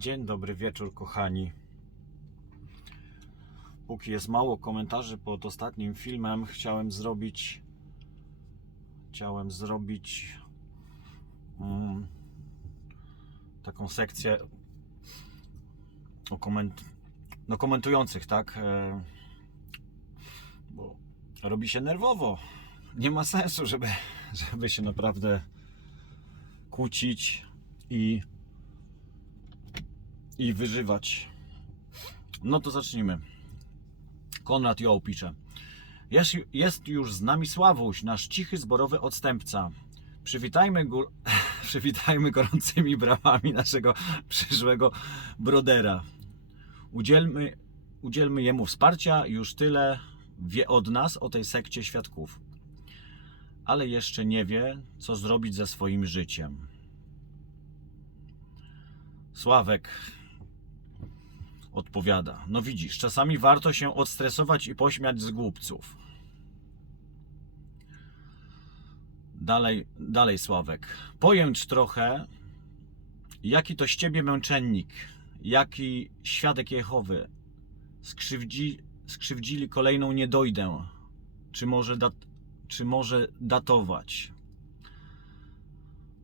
Dzień dobry wieczór, kochani. Póki jest mało komentarzy pod ostatnim filmem, chciałem zrobić. Chciałem zrobić. Mm, taką sekcję o koment, no komentujących, tak? E, bo robi się nerwowo. Nie ma sensu, żeby, żeby się naprawdę kłócić i i wyżywać. No to zacznijmy. Konrad Joł pisze. Jest, jest już z nami Sławuś, nasz cichy zborowy odstępca. Przywitajmy, go, przywitajmy gorącymi brawami naszego przyszłego brodera. Udzielmy, udzielmy jemu wsparcia, już tyle wie od nas o tej sekcie świadków. Ale jeszcze nie wie, co zrobić ze swoim życiem. Sławek odpowiada: No widzisz, czasami warto się odstresować i pośmiać z głupców. Dalej, dalej Sławek. Pojęć trochę, jaki to z ciebie męczennik, jaki świadek Jehowy. Skrzywdzi, skrzywdzili kolejną niedojdę. Czy może, dat, czy może datować?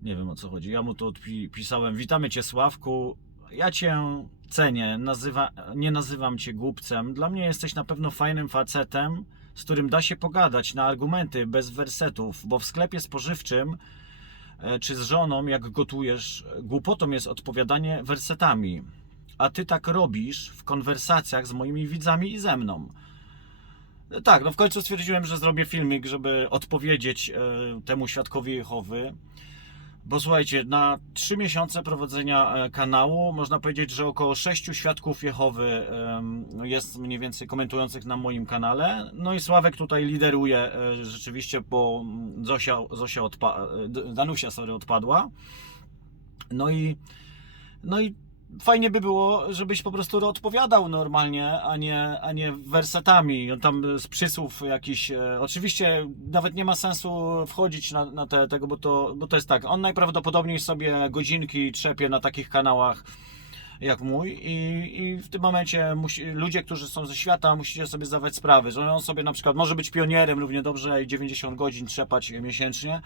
Nie wiem o co chodzi. Ja mu to odpisałem. Witamy cię, Sławku. Ja cię cenię. Nazywa, nie nazywam cię głupcem. Dla mnie jesteś na pewno fajnym facetem, z którym da się pogadać na argumenty bez wersetów, bo w sklepie spożywczym e, czy z żoną, jak gotujesz, głupotą jest odpowiadanie wersetami. A ty tak robisz w konwersacjach z moimi widzami i ze mną. Tak, no w końcu stwierdziłem, że zrobię filmik, żeby odpowiedzieć e, temu świadkowi Jehowy. Bo słuchajcie, na 3 miesiące prowadzenia e, kanału można powiedzieć, że około 6 świadków Jehowy jest mniej więcej komentujących na moim kanale. No i Sławek tutaj lideruje e, rzeczywiście, bo Zosia, Zosia odpa- e, Danusia sorry, odpadła. No i, no i fajnie by było, żebyś po prostu odpowiadał normalnie, a nie, a nie wersetami. On Tam z przysłów jakiś. E, oczywiście nawet nie ma sensu wchodzić na, na te, tego, bo to, bo to jest tak. On najprawdopodobniej sobie godzinki trzepie na takich kanałach jak mój i, i w tym momencie musi, ludzie, którzy są ze świata, musicie sobie zdawać sprawę, że on sobie na przykład może być pionierem równie dobrze i 90 godzin trzepać miesięcznie,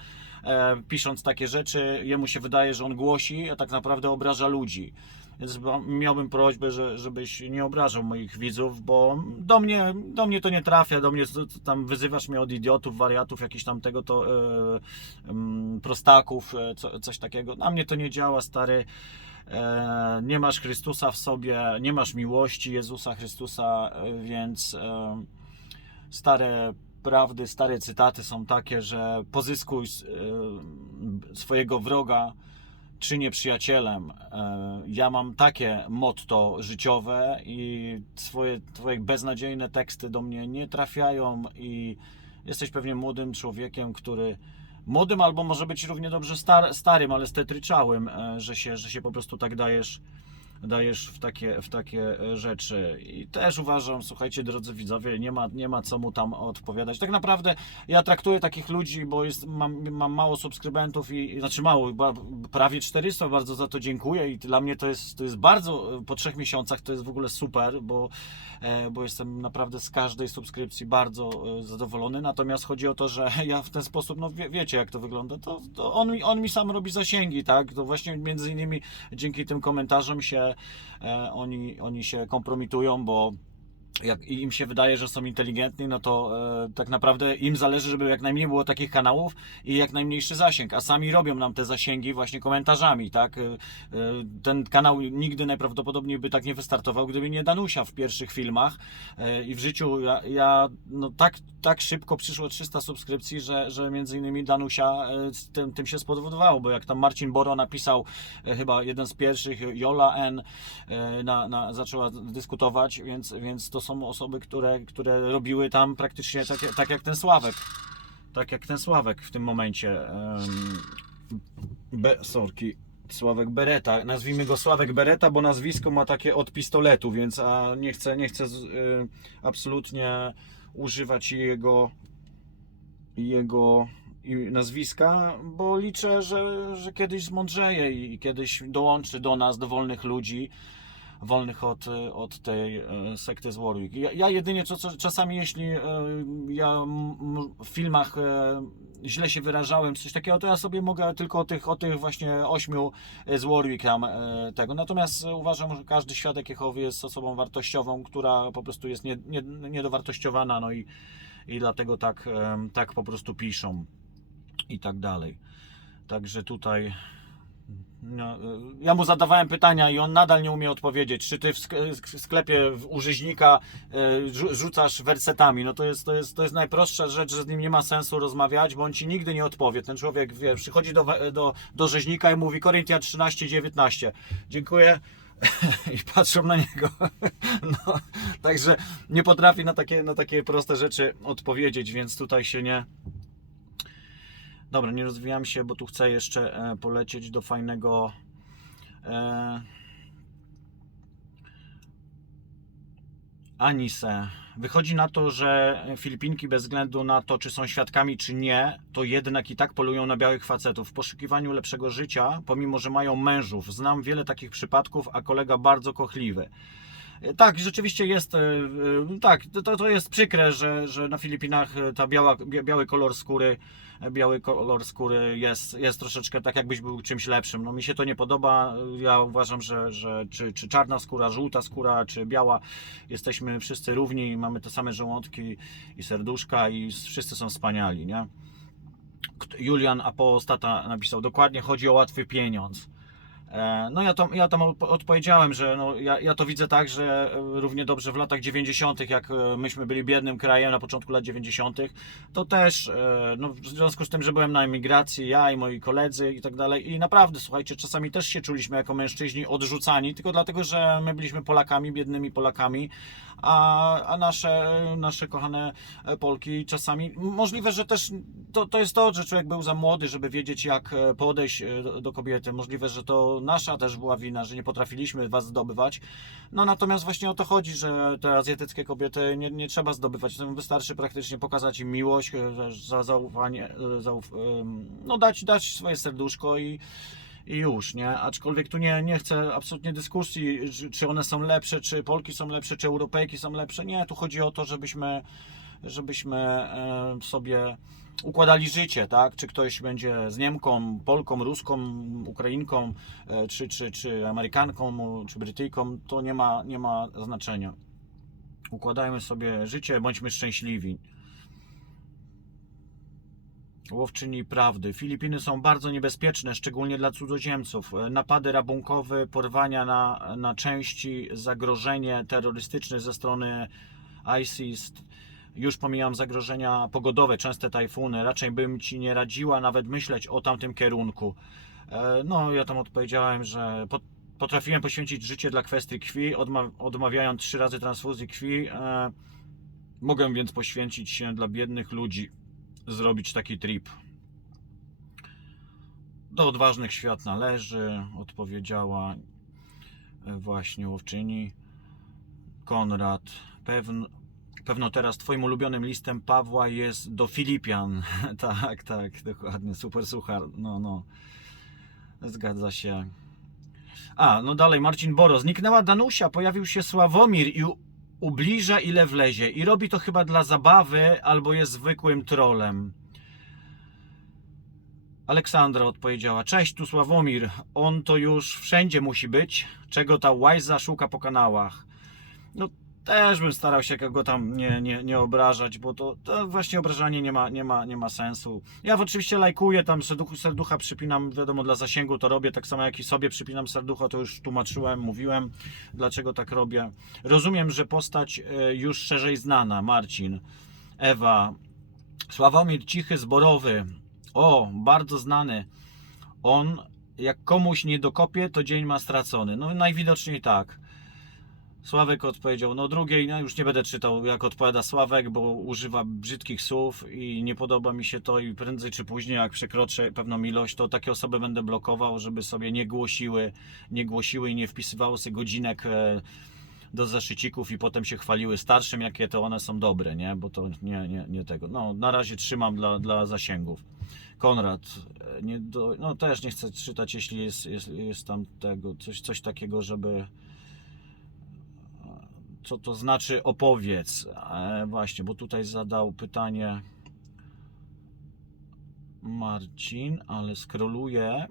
e, pisząc takie rzeczy. Jemu się wydaje, że on głosi, a tak naprawdę obraża ludzi. Więc miałbym prośbę, że, żebyś nie obrażał moich widzów, bo do mnie, do mnie to nie trafia, do mnie tam wyzywasz mnie od idiotów, wariatów, jakichś tam tego to e, em, prostaków, e, co, coś takiego. Na mnie to nie działa, stary. E, nie masz Chrystusa w sobie, nie masz miłości Jezusa Chrystusa, więc stare prawdy, stare cytaty są takie, że pozyskuj swojego wroga czy nieprzyjacielem. E, Ja mam takie motto życiowe i swoje twoje beznadziejne teksty do mnie nie trafiają i jesteś pewnie młodym człowiekiem, który młodym albo może być równie dobrze star, starym, ale stetryczałym, e, że się, że się po prostu tak dajesz dajesz w takie, w takie e, rzeczy. I też uważam, słuchajcie, drodzy widzowie, nie ma, nie ma co mu tam odpowiadać. Tak naprawdę ja traktuję takich ludzi, bo jest, mam, mam mało subskrybentów i, znaczy mało, prawie 400, bardzo za to dziękuję i dla mnie to jest, to jest bardzo, e, po trzech miesiącach to jest w ogóle super, bo, e, bo jestem naprawdę z każdej subskrypcji bardzo zadowolony. Natomiast chodzi o to, że ja w ten sposób, no wie, wiecie jak to wygląda, to, to on, on mi sam robi zasięgi, tak? To właśnie między innymi dzięki tym komentarzom się oni, oni się kompromitują, bo jak im się wydaje, że są inteligentni, no to e, tak naprawdę im zależy, żeby jak najmniej było takich kanałów i jak najmniejszy zasięg, a sami robią nam te zasięgi właśnie komentarzami, tak? E, e, ten kanał nigdy najprawdopodobniej by tak nie wystartował, gdyby nie Danusia w pierwszych filmach e, i w życiu ja, ja no tak, tak szybko przyszło 300 subskrypcji, że, że między innymi Danusia e, tym, tym się spowodowało, bo jak tam Marcin Boro napisał e, chyba jeden z pierwszych, Jola N e, na, na, zaczęła dyskutować, więc, więc to są osoby, które, które robiły tam praktycznie tak, tak jak ten Sławek. Tak jak ten Sławek w tym momencie. Be, sorki. Sławek Bereta. Nazwijmy go Sławek Bereta, bo nazwisko ma takie od pistoletu, więc a nie chcę, nie chcę z, y, absolutnie używać jego jego nazwiska, bo liczę, że, że kiedyś zmądrzeje i kiedyś dołączy do nas, do wolnych ludzi, wolnych od, od tej e, sekty z Warwick. Ja, ja jedynie co, co, czasami, jeśli e, ja w filmach e, źle się wyrażałem, coś takiego, to ja sobie mogę tylko o tych, o tych właśnie ośmiu z Warwick tam tego. Natomiast uważam, że każdy świadek Jehowy jest osobą wartościową, która po prostu jest nie, nie, niedowartościowana, no i, i dlatego tak, tak po prostu piszą i tak dalej. Także tutaj ja mu zadawałem pytania i on nadal nie umie odpowiedzieć. Czy ty w sk- w sklepie u rzeźnika y, rzu- rzucasz wersetami? No to jest, to, jest, to jest najprostsza rzecz, że z nim nie ma sensu rozmawiać, bo on ci nigdy nie odpowie. Ten człowiek wie, przychodzi do, do, do rzeźnika i mówi Koryntia 13, 19. Dziękuję. I patrzą na niego. No, także nie potrafi na takie, na takie proste rzeczy odpowiedzieć, więc tutaj się nie, Dobra, nie rozwijam się, bo tu chcę jeszcze e, polecieć do fajnego. E, Anise. Wychodzi na to, że Filipinki bez względu na to, czy są świadkami, czy nie, to jednak i tak polują na białych facetów w poszukiwaniu lepszego życia, pomimo że mają mężów. Znam wiele takich przypadków, a kolega bardzo kochliwy. E, Tak, rzeczywiście jest, e, e, tak, to, to jest przykre, że, że na Filipinach ta biała, bia- biały kolor skóry, biały kolor skóry jest, jest troszeczkę tak, jakbyś był czymś lepszym. No mi się to nie podoba. Ja uważam, że, że czy, czy czarna skóra, żółta skóra, czy biała, jesteśmy wszyscy równi, mamy te same żołądki i serduszka i wszyscy są wspaniali, nie? Julian Apostata napisał, dokładnie chodzi o łatwy pieniądz. E, No ja, to, ja tam odpo- odpowiedziałem, że no, ja, ja to widzę tak, że e, równie dobrze w latach 90., jak e, myśmy byli biednym krajem na początku lat 90., to też no, w związku z tym, że byłem na emigracji, ja i moi koledzy i tak dalej i naprawdę, słuchajcie, czasami też się czuliśmy jako mężczyźni odrzucani, tylko dlatego, że my byliśmy Polakami, biednymi Polakami, a, a nasze, nasze kochane e, Polki czasami, możliwe, że też to, to jest to, że człowiek był za młody, żeby wiedzieć jak e, podejść e, do, do kobiety, możliwe, że to nasza też była wina, że nie potrafiliśmy was zdobywać, no natomiast właśnie o to chodzi, że te azjatyckie kobiety nie, nie trzeba zdobywać, wystarczy praktycznie pokazać im miłość, za- za zaufanie, zauf, no dać, dać swoje serduszko i i już, nie? Aczkolwiek tu nie, nie chcę absolutnie dyskusji, czy- one są lepsze, czy Polki są lepsze, czy Europejki są lepsze. Nie, tu chodzi o to, żebyśmy, żebyśmy e, sobie układali życie, tak? Czy ktoś będzie z Niemką, Polką, Ruską, Ukrainką, e, czy, czy, czy Amerykanką, czy Brytyjką, to nie ma, nie ma znaczenia. Układajmy sobie życie, bądźmy szczęśliwi. Łowczyni prawdy. Filipiny są bardzo niebezpieczne, szczególnie dla cudzoziemców. E, Napady rabunkowe, porwania na, na części, zagrożenie terrorystyczne ze strony ISIS. Już pomijam zagrożenia pogodowe, częste tajfuny. Raczej bym ci nie radziła nawet myśleć o tamtym kierunku. E, No, ja tam odpowiedziałem, że pot- potrafiłem poświęcić życie dla kwestii krwi, odma- odmawiając trzy razy transfuzji krwi. E, Mogę więc poświęcić się dla biednych ludzi zrobić taki trip. Do odważnych świat należy, odpowiedziała e, właśnie łowczyni. Konrad, pewno, pewno teraz twoim ulubionym listem Pawła jest do Filipian. tak, tak, dokładnie, super suchar. No, no. Zgadza się. A, no dalej, Marcin Boro. Zniknęła Danusia, pojawił się Sławomir i ubliża ile wlezie. I robi to chyba dla zabawy, albo jest zwykłym trolem. Aleksandra odpowiedziała. Cześć, tu Sławomir. On to już wszędzie musi być. Czego ta łajza szuka po kanałach? No też bym starał się go tam nie, nie, nie obrażać, bo to, to właśnie obrażanie nie ma, nie, ma, nie ma sensu. Ja oczywiście lajkuję, tam serducha przypinam, wiadomo, dla zasięgu to robię, tak samo jak i sobie przypinam serducho, to już tłumaczyłem, mówiłem, dlaczego tak robię. Rozumiem, że postać e, już szerzej znana, Marcin, Ewa, Sławomir Cichy Zborowy, o, bardzo znany. On, jak komuś nie dokopie, to dzień ma stracony. No najwidoczniej tak. Sławek odpowiedział, no drugiej, no już nie będę czytał jak odpowiada Sławek, bo używa brzydkich słów i nie podoba mi się to i prędzej czy później jak przekroczę pewną ilość, to takie osoby będę blokował, żeby sobie nie głosiły, nie głosiły i nie wpisywały sobie godzinek e, do zeszycików i potem się chwaliły starszym, jakie to one są dobre, nie? Bo to nie, nie, nie tego. No, na razie trzymam dla, dla zasięgów. Konrad, e, nie do, no też nie chcę czytać, jeśli jest, jest, jest tam tego, coś, coś takiego, żeby co to znaczy opowiedz. E, właśnie, bo tutaj zadał pytanie Marcin, ale skroluję.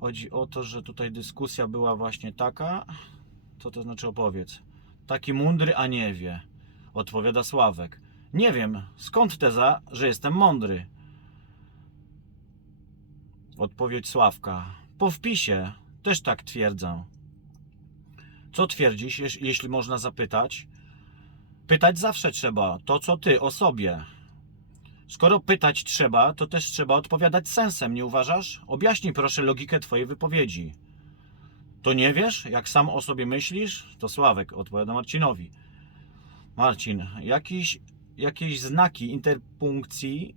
Chodzi o to, że tutaj dyskusja była właśnie taka. Co to znaczy opowiedz? Taki mądry, a nie wie. Odpowiada Sławek. Nie wiem, skąd teza, że jestem mądry? Odpowiedź Sławka. Po wpisie też tak twierdzę. Co twierdzisz, jeś- jeśli można zapytać? Pytać zawsze trzeba. To co ty o sobie. Skoro pytać trzeba, to też trzeba odpowiadać sensem, nie uważasz? Objaśnij proszę logikę twojej wypowiedzi. To nie wiesz, jak sam o sobie myślisz? To Sławek odpowiada Marcinowi. Marcin, jakiś, jakieś znaki interpunkcji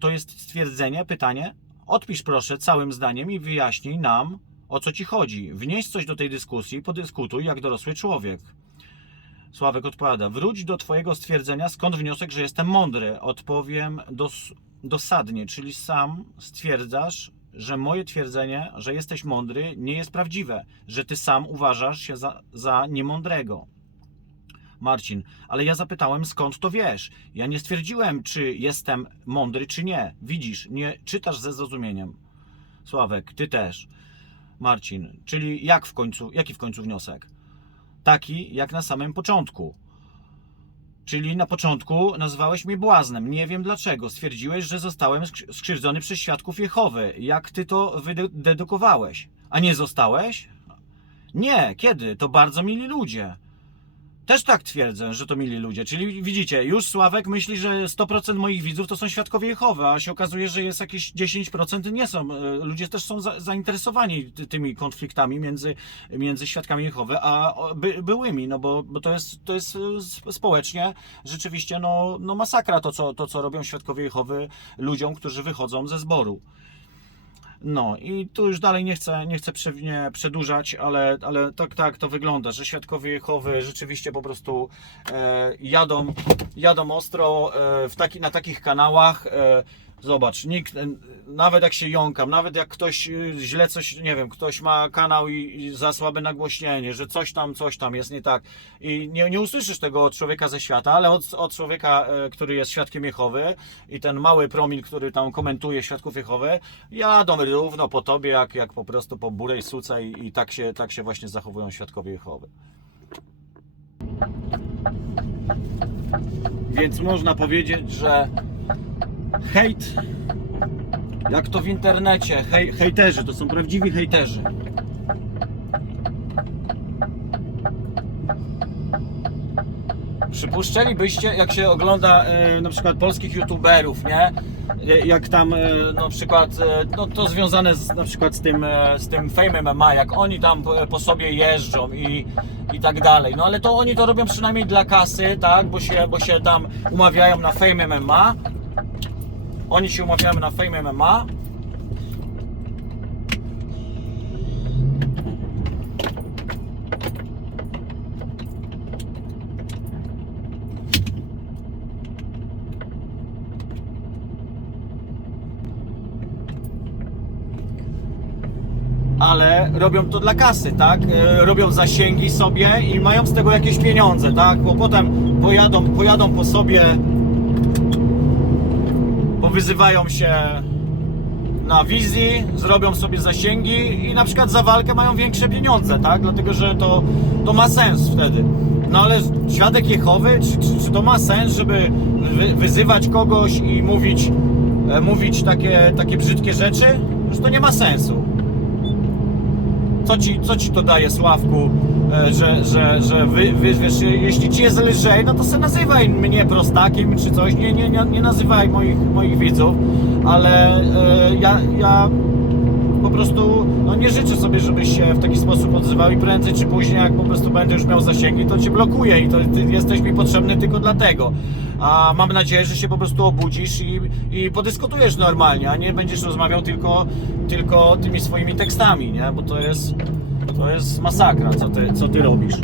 to jest stwierdzenie, pytanie? Odpisz proszę całym zdaniem i wyjaśnij nam, o co ci chodzi. Wnieś coś do tej dyskusji, podyskutuj jak dorosły człowiek. Sławek odpowiada: Wróć do Twojego stwierdzenia, skąd wniosek, że jestem mądry. Odpowiem dos, dosadnie, czyli sam stwierdzasz, że moje twierdzenie, że jesteś mądry, nie jest prawdziwe, że Ty sam uważasz się za, za niemądrego. Marcin, ale ja zapytałem, skąd to wiesz? Ja nie stwierdziłem, czy jestem mądry, czy nie. Widzisz, nie czytasz ze zrozumieniem. Sławek, ty też. Marcin, czyli jak w końcu, jaki w końcu wniosek? Taki jak na samym początku. Czyli na początku nazwałeś mnie błaznem. Nie wiem dlaczego. Stwierdziłeś, że zostałem skrzy- skrzywdzony przez świadków Jehowy. Jak ty to wydedukowałeś? A nie zostałeś? Nie, kiedy? To bardzo mili ludzie. Też tak twierdzę, że to mili ludzie. Czyli widzicie, już Sławek myśli, że 100% moich widzów to są świadkowie Jehowy, a się okazuje, że jest jakieś 10% nie są. E, Ludzie też są za, zainteresowani ty- tymi konfliktami między, między świadkami Jehowy a by, byłymi, no bo, bo to jest, to jest e, sp- społecznie rzeczywiście no, no masakra to co, to, co robią świadkowie Jehowy ludziom, którzy wychodzą ze zboru. No i tu już dalej nie chcę, nie chcę przedłużać, ale, ale tak, tak to wygląda, że świadkowie Jehowy rzeczywiście po prostu e, jadą, jadą ostro e, w taki, na takich kanałach. E, zobacz, nikt, nawet jak się jąkam, nawet jak ktoś e, źle coś, nie wiem, ktoś ma kanał i, za słabe nagłośnienie, że coś tam, coś tam jest nie tak i nie, nie usłyszysz tego od człowieka ze świata, ale od, od człowieka, e, który jest świadkiem Jehowy i ten mały promil, który tam komentuje świadków Jehowy, jadą równo po tobie, jak, jak po prostu po burej suce i, i tak, się, tak się właśnie zachowują świadkowie Jehowy. Więc można powiedzieć, że hejt, jak to w internecie, hej, hejterzy, to są prawdziwi hejterzy. Przypuszczalibyście, jak się ogląda e, na przykład polskich youtuberów, nie? E, Jak tam e, na przykład, no to związane z, na przykład z tym, z tym Fame MMA, jak oni tam po, sobie jeżdżą i, i tak dalej. No ale to oni to robią przynajmniej dla kasy, tak? Bo się, bo się tam umawiają na Fame MMA. Oni się umawiają na Fame MMA. ale robią to dla kasy, tak? E, Robią zasięgi sobie i mają z tego jakieś pieniądze, tak? Bo potem pojadą, pojadą po sobie, powyzywają się na wizji, zrobią sobie zasięgi i na przykład za walkę mają większe pieniądze, tak? Dlatego, że to, to ma sens wtedy. No ale świadek Jehowy, czy, czy, to ma sens, żeby wy, wyzywać kogoś i mówić, e, mówić takie, takie brzydkie rzeczy? Już to nie ma sensu co ci, co ci to daje Sławku, że, że, że wy, wy, wiesz, jeśli ci jest lżej, no to se nazywaj mnie prostakiem czy coś, nie, nie, nie, nie nazywaj moich, moich widzów, ale e, ja, ja po prostu no nie życzę sobie, żebyś się w taki sposób odzywał i prędzej czy później, jak po prostu będę już miał zasięgi, to cię blokuję i to ty jesteś mi potrzebny tylko dlatego. A mam nadzieję, że się po prostu obudzisz i, i podyskutujesz normalnie, a nie będziesz rozmawiał tylko, tylko tymi swoimi tekstami, nie? Bo to jest, to jest masakra, co ty, co ty robisz.